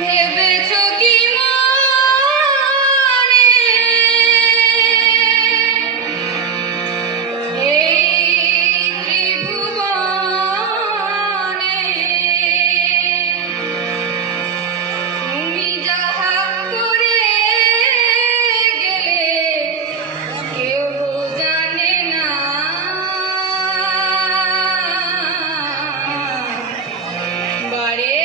ভেবেছো কি মনে এই ত্রিভুবনে তুমি যাহা করে গেলে কেউ জানে না। বারে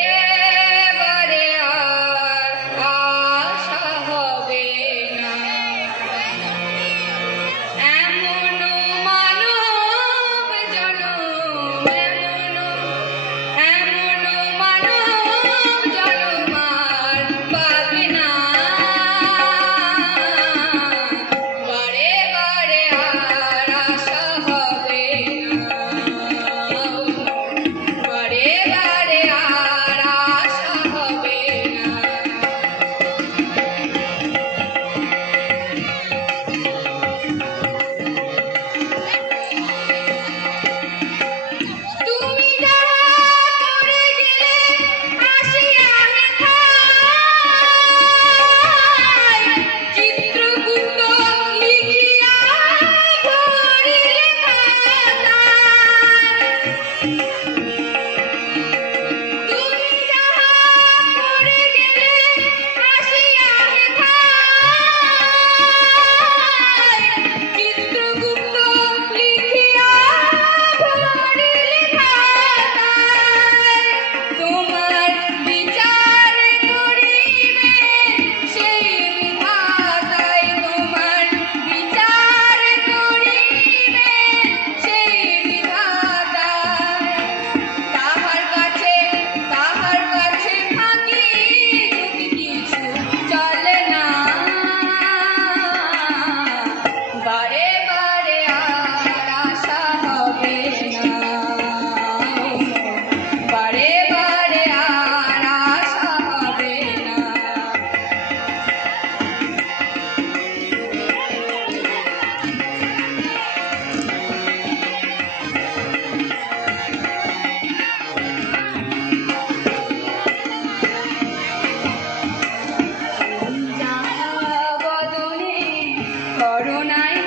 বারে আর আশা হবে না। এমন মানব জনম এমন মানব জনম আর পাবে না। বারে বারে আর আশা হবে না। বারে বারে আর আশা হবে না। তুমি যাহা করে গেলে আসিয়া হেথায় চিত্রকূট লিখিয়া ধরিলে খাতায়। তুমি যাহা করে গেলে আসিয়া হেথায় চিত্রকূট লিখিয়া ধরিলে খাতায়। তোমার বিচার করিবে সেই বিধাতায়। তোমার বিচার করিবে সেই বিধাতায়। তাহার কাছে থাকি যদি কিছু চলে না। বারে বারে আর আশা হবে না। বারে বারে আর আশা হবে না। যাহা বদনে করুণায়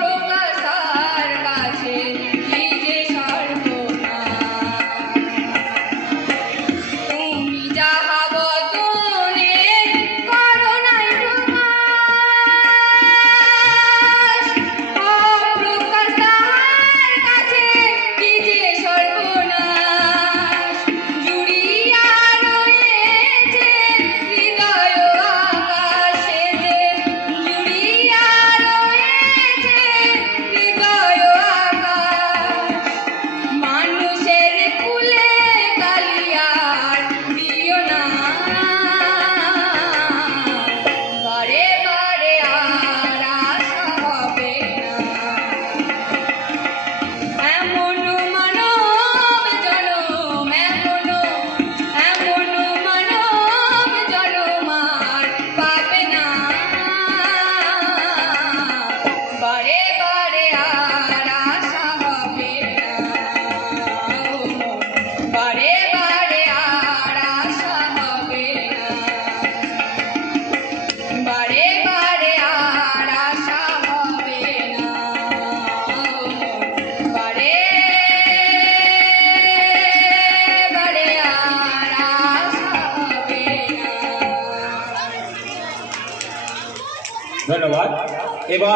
অপ্রকাশার কাছে কি যে সর্বনাশ। তুমি যাহা বদনে করুণায় প্রকাশ অপ্রকাশার কাছে কি যে সর্বনাশ। জুড়িয়া রয়েছে হৃদয় আকাশে যে জুড়িয়া রয়েছে হৃদয় আকাশ। মানুষের কুলে কালিয়ার দিও না। বারে বারে আর আশা হবে না। এমন মানব জনম এমন মানব জনম আর পাবে না। বারে বারে আর আশা হবে না। বারে বারে আর আশা হবে না। বারে বারে আর আশা হবে না। বারে বারে আর আশা হবে না। ধন্যবাদ। এবার